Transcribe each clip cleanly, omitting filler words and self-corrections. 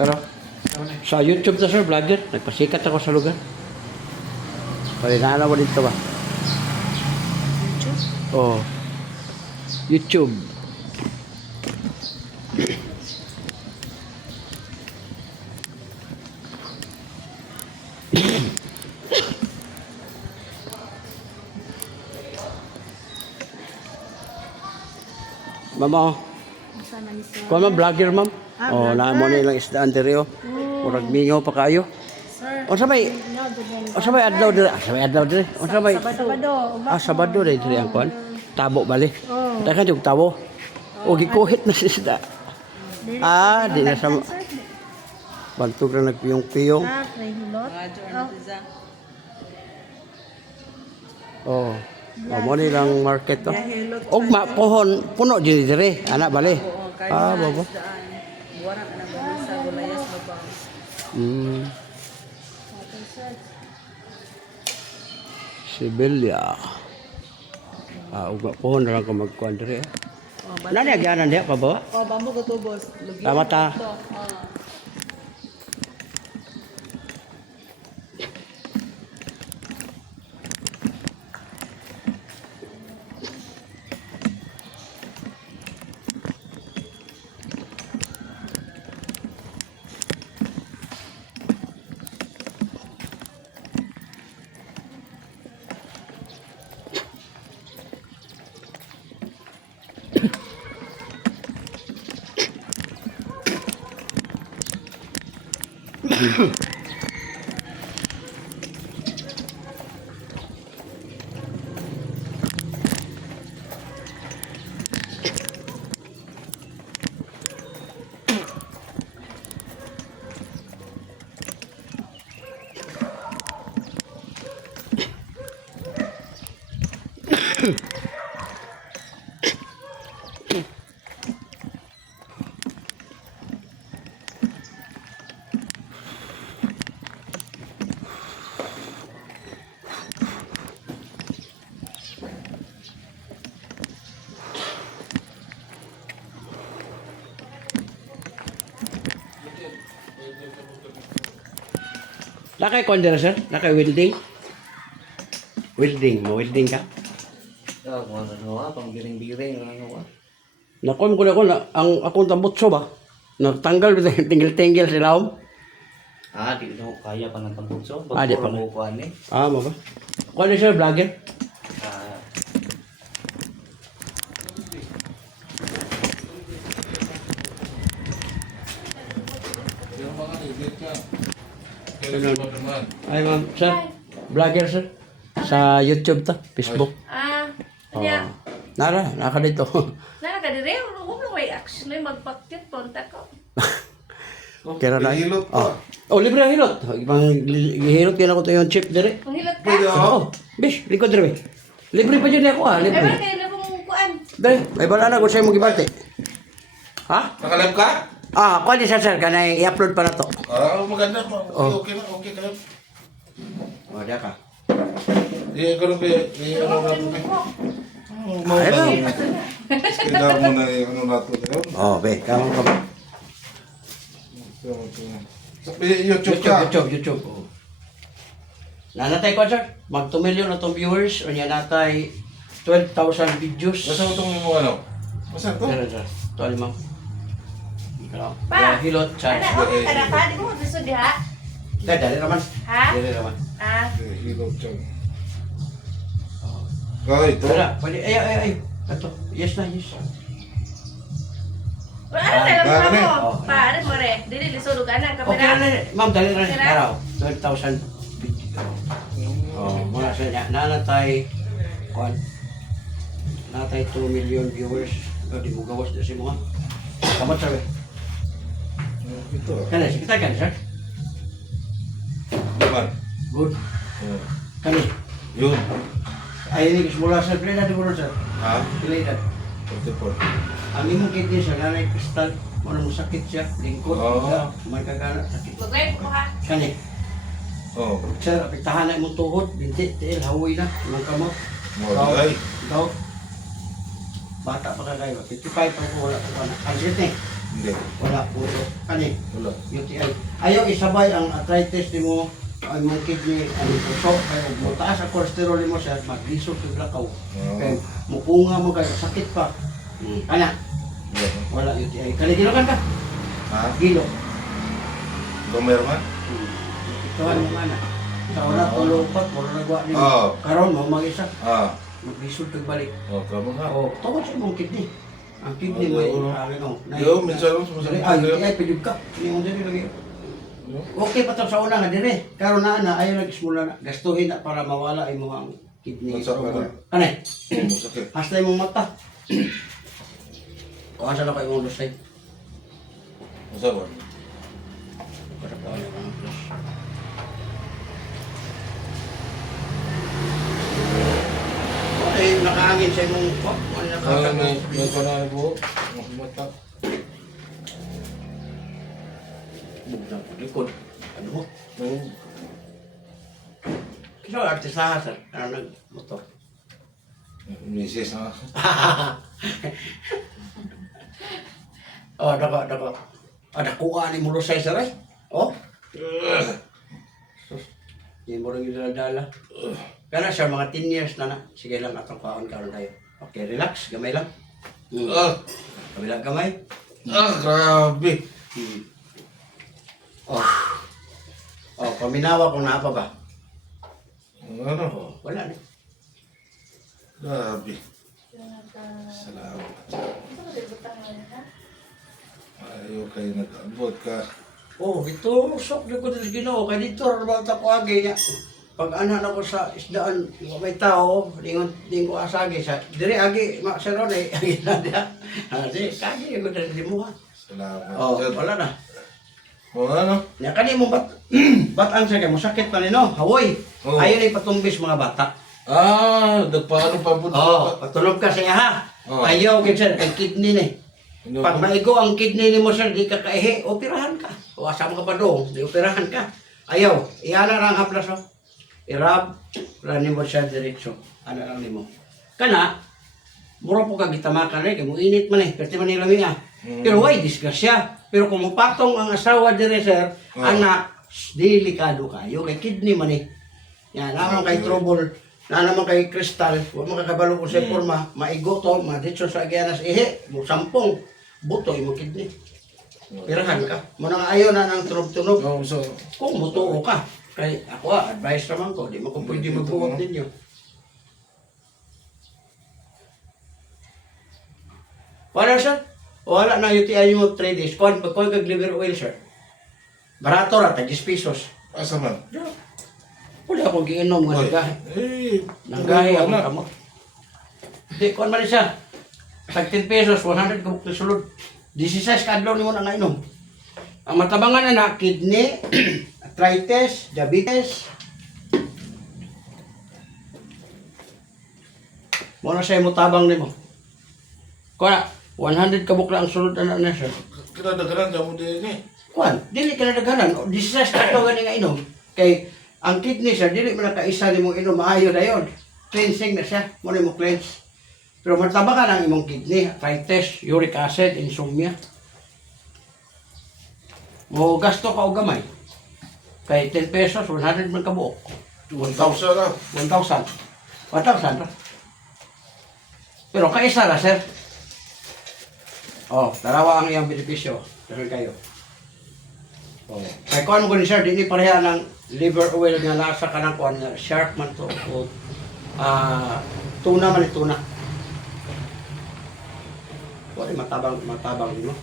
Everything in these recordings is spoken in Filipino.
Pero, sa YouTube na sir, vlogger. Nagpasikat ako sa lugar. Pwede na mo dito ba? YouTube? Oh. YouTube. Mama, Sana ni sir. kuha man vlogger ma'am. Oh, Vlogger. na mo na ilang isdaan diri oh. Murag mingaw pa kayo. Sir. O sabay, o sabay adlaw diri, sabay adlaw diri. O sabay. Sabado. Sabado diri ang kuan. Tabo bali. Oh. Dakan yung tabo. O gikuhit na si isda. Di na sa bantog na nagpiyong-piyong. Kay Hilot. Oh. Mo ni lang market to. Og pohon puno diri. Ana bali. Babo. Buwaran ka na sa gulayas mo ba? Sibilya. Ug pohon na lang ko magkuan diri. Nani agyanan diha pa ba? Oh, bambo ko to, boss. Lugyan. Tama ta. Nakay kuan diri sir? Nakay welding? Welding ka? Kung ano pang biring-biring, ano Nakon ko na ang akong tambutso ba? Natanggal bitaw yung tinggil-tinggil sa laom. di ko kaya pa ng tambutso. Di pa. Mo ko ani. Mo ba? Kuan ni sir vlogger? Ay ma'am, sir. Vlogger sir. Sa YouTube ta, Facebook. Niya. Naka dito. Nara ka dire, ulo way actually magpakyut ponta ko. Kira na. Hilot pa. Libre ang hilot. Ibang hilot kaya ko to yung chip dire. Ang hilot ka. Bish, lingkod dire. Libre pa dyan ako Ay, libre. ba kayo na kung kuan? Dali, may bala na ko sa'yo mong gibarte. Ha? Nakalab ka? Kuha di sir, kanay i-upload pa na to. Maganda. Oh. Okay na, okay ka. Diya ka. Ganun kaya, ano natin eh. Kailangan mo na ano natin eh. Be, kamang ka ba? Sa YouTube ka. YouTube. Nanatay ko sir, mag 2 million na itong viewers, o niya natay 12,000 videos. Basta mo itong mo ano? Basta ito? Sir. Ito alimang. Pa! Hilot, chan. Okay ka na pa, di mo gusto diha? Dali naman. Ha? Dali naman. Hilot siya. Ito. Wala, pwede. Ay. Ito. Yes na, yes. Ano tayo Dali. mo? Pa, ano mo re? Dili lisod ka na Okay kamera. na, ma'am, dali na. Sira? Araw. 12,000 video. Muna sa niya. Nanatay, kuan. Nanatay 2 million viewers. Di mo gawas na si mga. Kamot sir. Ito. Kani, sige tayo sir. Naman. Good. Kani. Yun. Ay, ini mula sir. Pila na di mo sir. Ha? Pila na. 44. Ang imong kidney sir, nanay kristal. Ano mo sakit siya. Lingkod. Oo. May kagana. Sakit. Magay ko ha. Kani. Oh. Sir, apektahan na imong tuhod. Binti, tiil, hawoy na. Imong kamot. Ay. Ikaw. Bata pa ka kayo. 55 pa ko wala ko pa na. Ang sakit eh. Hindi. Wala, puro. Kani, Wala. UTI. Ayaw isabay ang arthritis ni mo, ang mong kidney, ang puso, kaya mo taas ang cholesterol mo siya, mag-lisod yung lakaw. Kaya mupunga mo kayo, sakit pa. Kana, Hindi. wala UTI. Kani, gilokan ka? Ha? Gilo. Gomer man? Ikawan mo mana. Sa una, tulungat, mula nagwa ni Oo. Karon mo, mag-isa. Ah. Mag-lisod kag balik. Oh, kamo nga. O, tawag sa mong kidney. Ang kidney Oo, mo, oo. ano, Yo, minsan lang sumasakit. Ay, UTI, pilip ka. Hindi mo dili lagi. Okay pa to sa una nga dire. Karon na ayaw nag-ismula na. Gastuhin na para mawala ay mo ang kidney. Unsa ka na? Kanay, Masakit. hastay mong mata. O asa na kayo mong lusay? Masa ba? Para pa wala kang plus. Ay, nakaangin sa imong pop. Ano Ah, nakakatawa? may panalo po. Mata. Bugnaw ko likod. Ano mo? Oh. Kisa artisahan sir. Ano nag-motor? Misis ha. Oh, dako. Ada kuha ni mo lusay sir eh. Oh, di mo rin yung dala. Kana siya mga 10 years na na. Sige lang atong kaon karon tayo. Okay, relax, gamay lang. Ah, Kabilang gamay. grabe. Oh. Oh, paminawa kung naapa ba? Ano? Oh, wala na. Grabe. Salamat. Ayaw kayo nag-abot ka. Oh, ito, sok na ko sa Ginoo. Kaya dito, rabang ko agi niya. Pag anak ako sa isdaan, may tao, lingon ko asagi sa. Dire agi, maksaron eh, agi na dia. Di, kagi ko na di mo ha. Salamat. Oh, Dad. wala na. O ano? Nya kani mo bat ang sige mo sakit pa nino. Hawoy. Oh. Ayaw na ipatumbis mga bata. Ah, nagpaano pa po? Oh, patulog ka siya ha. Oh. Ayaw kay sir, kay kidney ni. Ano Pag po? maigo ang kidney ni mo sir, di ka kaihi, operahan ka. O asama ka pa doon, di operahan ka. Ayaw, iana lang haplas o. Irab, rani mo siya diretso. Ano lang ni mo. Kana, mura po ka gitamakan rin, kaya mo init man eh, kasi man nila niya. Pero why disgrasya? Pero kung mapatong ang asawa dire sir, anak, delikado kayo, kay kidney man eh. Yan, naman kay trouble, na naman kay kristal, huwag makakabalo ko sa forma, maigo to, maditso sa agyanas, mo sampung, buto, mo kidney. Pirahan ka. Muna nga ayaw na ng tunog-tunog. Oh, so, Kung mutuo ka, kay ako advice naman ko, di mo kung pwede magbuwag ninyo. Wala sir, wala na UTI mo 3 days. Kung kag liver oil sir, barato ra, 10 pesos. asa man? Wala akong giinom nga Oy. nagahe. Eh, Nagahe ako na. kamo. Di, kung man siya, tag 10 pesos, 100 kabuk na sulod. 16 kadlaw ni mo na nga inom. Ang matabangan na kidney, arthritis, diabetes. Muna siya mo tabang ni mo. Kuha, 100 kabuk lang ang sulod na siya. Kinadagaran ka mo din eh. Kuan, dili ka na daghanan. 16 kadlaw gani nga inom. Kay, ang kidney siya, dili mo na kaisa ni mong inom, maayo na yun. Cleansing na siya, muna mo cleanse. Pero matabangan ang imong kidney, arthritis, uric acid, insomnia. Mo gasto ka og gamay. Kay 10 pesos, 100 man kabuok. 1,000. 1,000 na. 1,000. 1,000 ra. Pero kaisa ra, sir. Oh, dalawa ang iyang benepisyo. Dahil kayo. Oh. Kay kuan mo ko ni sir, di pareha ng liver oil nga nasa kanang kuan nga shark man to. O, tuna man ni tuna. Wala matabang din mo.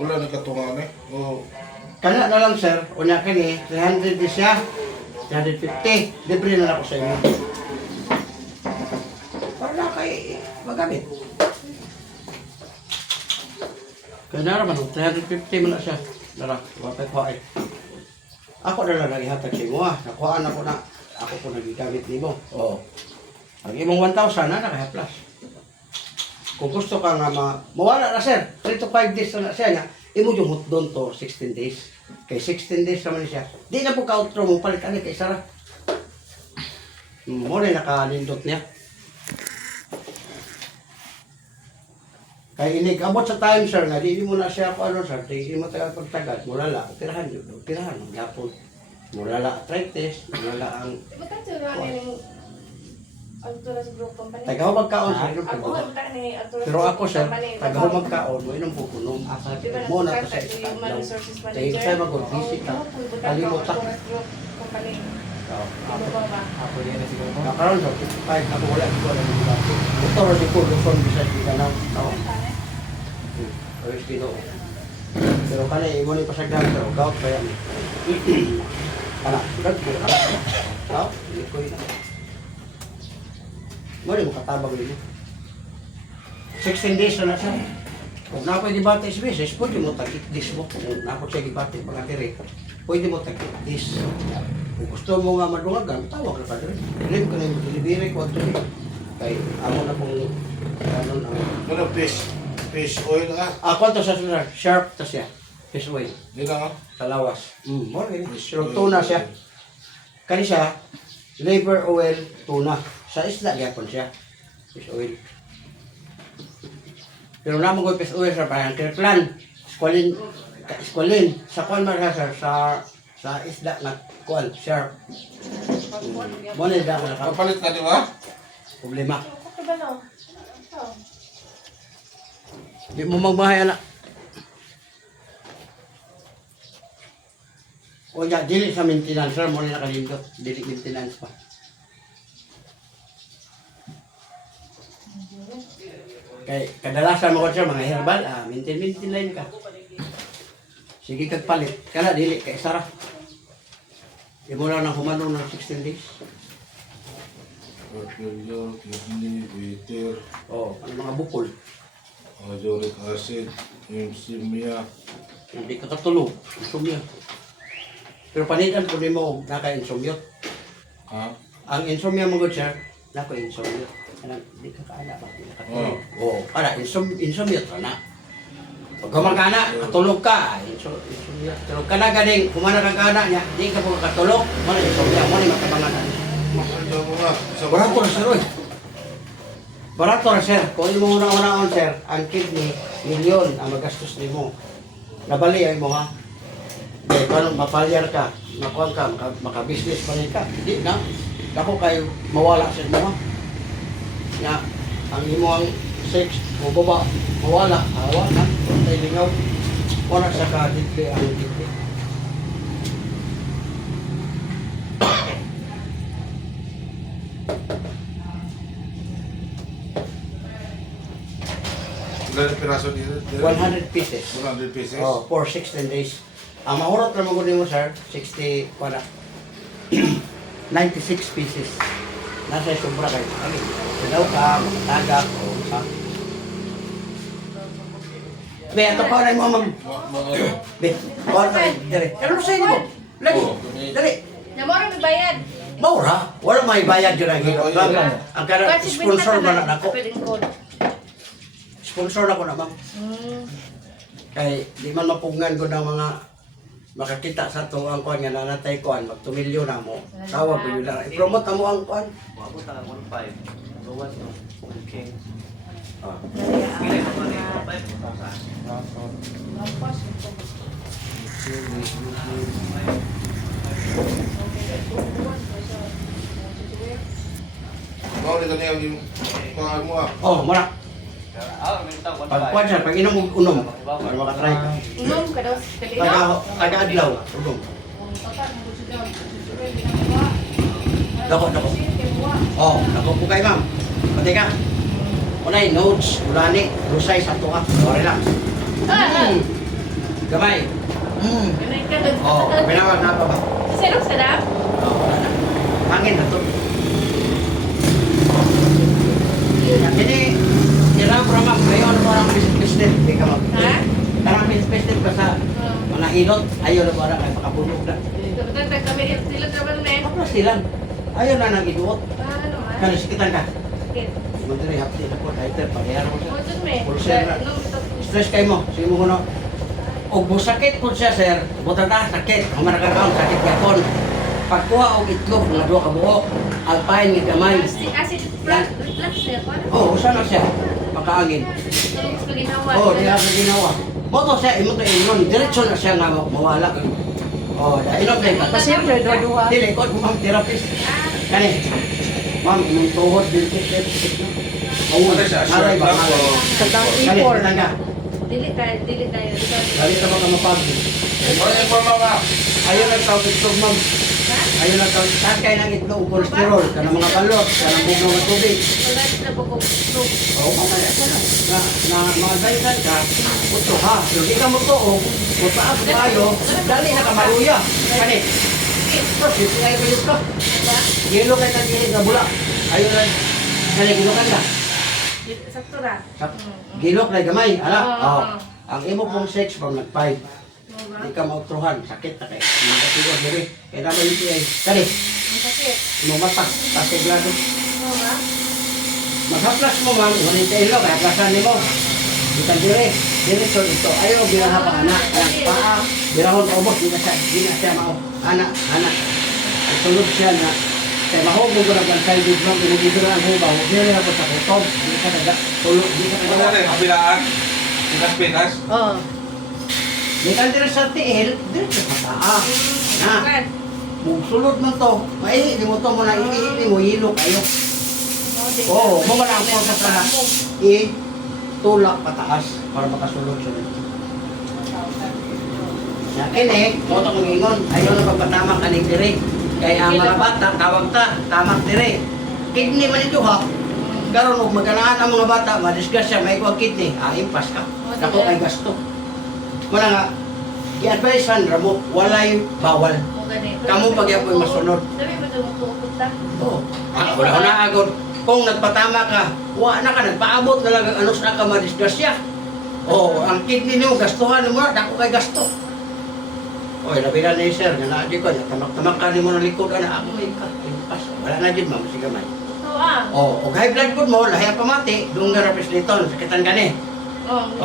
Wala nagkatungan eh. Oh, Kana na lang sir, unya kini 300 din siya. 350. Libre na lang ako sa inyo. Para na kay magamit. Kaya na naman, 350 mo na siya. Dara, wapay ko ay. Ako na lang naghihatag sa imo ah. Nakuhaan ako na. Ako po nagigamit nimo. Oo. Ang imong 1,000 na nakahaplas. Kung gusto ka nga mawala na sir, 3 to 5 days na siya niya, imo yung doon to 16 days. Kay 16 days naman siya. Di na po ka-outro mo, palit kay Sara. Mo na nakalindot niya. Kaya inig, abot sa time, sir, nga, di mo na siya ako, ano, sir, di mo tayo pagtagal, mulala, operahan yun, operahan, yapon. Mulala arthritis, mulala ang, Bukan sa rin altura sa group company. tagaw magkaon, sir, yung Ako pagbawa. ang ni altura Pero sa ako, group sir, company. tagaw magkaon, mo inong pupunong, Di ba mo na nagbukan sa sa human lang. resources Kaya manager? sa'yo mag-busy ka. Oo, pupunta ka Kalimutan. altura sa group company. Ano ba ba? Ako yan na siguro. Nakaroon sa kahit ako wala ko alam yung bakit. Motor di ko Luzon bisa di kana. Tao. Ayos dito. Pero kana imo ni pasagdan pero gout pa yan. Ana, sudah ko. Tao, di ko ina. Mo ni makatabang dito. 16 days na siya. Kung na pwede bate is business, pwede mo tagit this mo. Kung na po siya gibate mga tiri, pwede mo tagit this. Kung gusto mo nga madungagan, tawag ka pa rin. Ilim ka na yung delivery ko ito eh. Kay amo na pong ano na. Ano, fish oil ah. Ako to sa sunar, sharp to siya. Fish oil, Di na nga. sa lawas. More rin. Pero tuna siya. Kani siya, liver oil, tuna. Sa isla, yapon siya. Fish oil. Pero naman ko yung fish oil sa parang kirklan. Squalin. Sa kwan marasa sa isla na kwan, sharp. Mo na ako na Kapalit ka, di ba? problema. Ako ba no? Oh. Di mo magbahay anak. O ya, dili sa maintenance, sir, mo na nakalindot. Dili maintenance pa. Kay kadalasan mo ko sir, mga herbal, maintain line ka. Sige kag palit. Kala dili kay sara. Di mo lang nang humano ng 16 days. Mercurio, kidney, bitter, Oh, ano mga bukol. uric acid, emphysema. Hindi ka katulog. Insomnia. Pero panitan po mo naka-insomnia. Ha? Ang insomnia mo good sir, naka-insomnia. Hindi ka kaana ba? Hindi ka katulog. Oo. Para, insomnia ka na. Pag gumagana, katulog ka. Insomnia. Tulog ka na galing, kumana ka kana niya, hindi ka po katulog. Mana insomnia, mo ni makabanganan. Ano mo nga? Sa Barato na sir, oy. Barato na sir. Kung imo una-unaon sir, ang kidney, milyon ang magastos ni mo. Nabali ay mo ha. Dahil paano mapalyar ka, makuha ka, maka-business pa rin ka. Hindi na. Ako kayo mawala sa mo ha. Nga, ang imo ang sex, o baba, mawala, awa na. Tayo lingaw. Wala sa ka-dikli ang dikli. ilan ang piraso dito? 100 pieces. 100 pieces? Oh, for 16 days. Ang mahurot naman ko mo sir, 60, wala. 96 pieces. Nasa sobra kayo. Ay, sadaw ka, matagak, o sa. Be, ito pa rin mo, ma'am. Be, kuha tayo, dali. Ano sa inyo mo? Lagi, dali. Namoro may bayad. Maura, wala may bayad yun ang hirap. Ang kada Kasi sponsor binta man ako. Pwedeng code. Sponsor ako na, ma'am. Kay di man mapungan ko ng mga makakita sa to ang kuan nga nanatay kuan mag 2 milyon na mo. Tawa ko yun lang. I-promote na mo ang kuan. Ako ta 1.5. Luwas no. Okay. Ah. Pili mo pa rin 5,000. Lampas. Mga ulit na yung mga mo ah. Oh, mara. Ah, minta 1.5. Pag kuan siya, pag inom og unom, para makatry ka. Inom ka daw sa kalino. Kada adlaw, unom. Dako, dako. Oh, dako po kay ma'am. Pati ka. Unay notes, ulani, rusay sa tuwa. Oh, relax. Gamay. Ganun ka doon. Oh, pinawag na pa ba? Sarap sarap. Oh, wala na. Hangin na to. Jadi, hirap ramang ngayon orang business di ka mag. Ha? Karang business ka sa mga ilot, ayaw na para kay makabulog na. Kebetulan kami sila trabaho na eh. Ako silang, ayaw na nang iduot. Ano man? Kaya sikitan ka. Sakit. Mandiri hapti na po, dahil pagayar mo siya. Mo dun me. Pulsera. Stress kayo mo, sige mo kuno. O busakit po siya sir, buta na sakit, humana ka kaon, sakit yapon. Pagkuha og itlog, mga duha ka buok, alpine nga gamay. Acid reflux reflux siya pa. Oh, usa na siya. makaangin. Sa ginawa. Oh, di ako ginawa. Moto siya, imo to inon, diretso na siya nga mawala. Oh, inom din ka. Siyempre, duha-duha. Dili ko ma'am therapist. Kani. Ma'am, imong tuhod din kit. Oh, Ano siya? Short lang o? Katang Kani, A4. tanga. Dili kayo. Dali ka mga mapagod. Ano yung forma ma'am? Ayaw nagtawag itlog, ma'am. Ayaw nagtawag. Taas kayo ng itlog, kolesterol, ka ng mga balot, ka ng bugnaw ng tubig. Wala na po kung stroke. Oo, mamaya ka na. Na mga daysan ka, puto ha. Pero di ka mo to, putaas tayo, dali na ka maluya. Kani. Prosit, ngayon ko yun ka. Gilo kayo na dili na bula. Ayaw na. Kani, gilo ka na. Sakto ra. Gilok na gamay, ala. Oo. Oh. Ang imo pong sex from nag-5. Diba? Di ka mautruhan, sakit na kayo. Hindi ka siguro, dili. Kaya naman yung PA. Kani, Ang sakit. lumata, pasiglado. Diba? Maghaplas mo, ma'am. Ngunit sa ilo, kaya plasan mo. Bukan dire. Diretso dito. Ayaw, biraha pa anak. Anak paa. Birahon pa ubos. Di na siya mao. Anak. At tulog siya na. Kaya mahubog ko lang ang child lang. Pinagigiro ang hubaw. Hindi na ako sa kutob. Di ka naga. Tulog. Di ka Ano naga. rin? Kabilaan? Pinas-pinas? Oo. Di ka dire sa tiil. Diretso sa taa. Na. Kan. Sulod mo to. Maihi. Di mo to muna. Ihi mo. Hilo kayo. Oo. Mga lang po sa sana. Tulak pataas para makasulod siya. Ya kini, moto kong ingon, ayaw na pagpatamak kaning dire. Kaya ang mga bata, tawag ta, tamak dire. Kidney man ito ha. Karon og maganahan ang mga bata, madisgrasya, may kuwag kidney, impas ka. Ako ay gasto. Wala nga, i-advise mo, walay bawal. Kamu pag yapoy masunod. Sabi mo ito magtuupot Oo. Wala na agad. Kung nagpatama ka, wala ka, nagpaabot na lang ang anos na ka madisgrasya. O, ang kidney niyo, gastuhan mo na, dako kay gasto. Oy, labi na ni sir, nga na ko, tamak-tamak ka ni mo ng likod, ana, ako ay ka, impas. Wala na dyan, ma'am, sige may. O, high blood good mo, lahi ang pamati, dunggar ang pisliton, sakitan ka ni.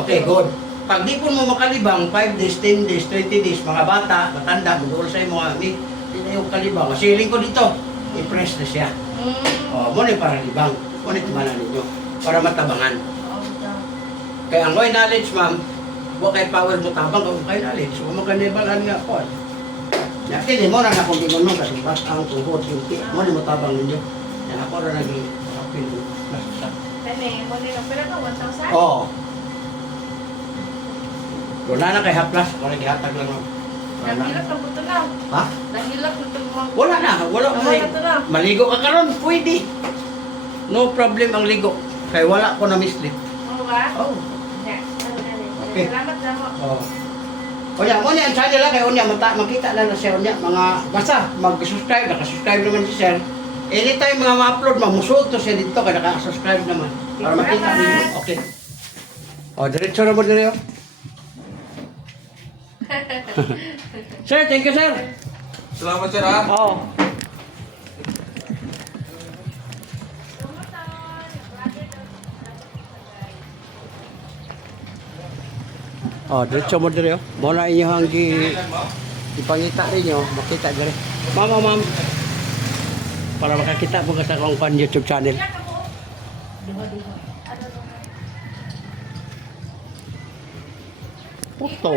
Okay, good. Pag di po mo makalibang, 5 days, 10 days, 20 days, mga bata, matanda, magduol sa imo, hindi na yung kalibang. Masiling ko dito, i-press na siya. O, muna para libang, muna timanan ninyo, para matabangan. Kaya ang may knowledge, ma'am, huwag kayo power mo tabang kung kayo knowledge. Huwag mo kanibalan nga po. Nakili mo na kung gingon mo kasi basta ang tuhod, yung mo mo tabang ninyo. Yan ako na naging kapil nasa. Kani, mo nila pera ka 1,000? Oo. Wala na kay haplas, wala gihatag lang. Nahilak na buto na. Ha? Nahilak na ito mga... Wala na, wala na. na. Maligo ka karon, pwede. No problem ang ligo. Kay wala ko na mislead. Oo ba? Oh. Okay. Salamat na mo. Oh. Unya, ang channel lang kay unya makita lang na siya unya mga basta mag-subscribe, naka-subscribe naman si sir. Anytime mga ma-upload, mamusot to siya dito kaya naka-subscribe naman. Para makita niyo. Okay. Oh, diretso na mo dire. Sir, thank you sir. Salamat sir ha. Oh. Oh, diretso mo dire. Mo na inyo ang ipangita ninyo, makita dire. Ma'am. Para makakita mo sa akong YouTube channel. Puto.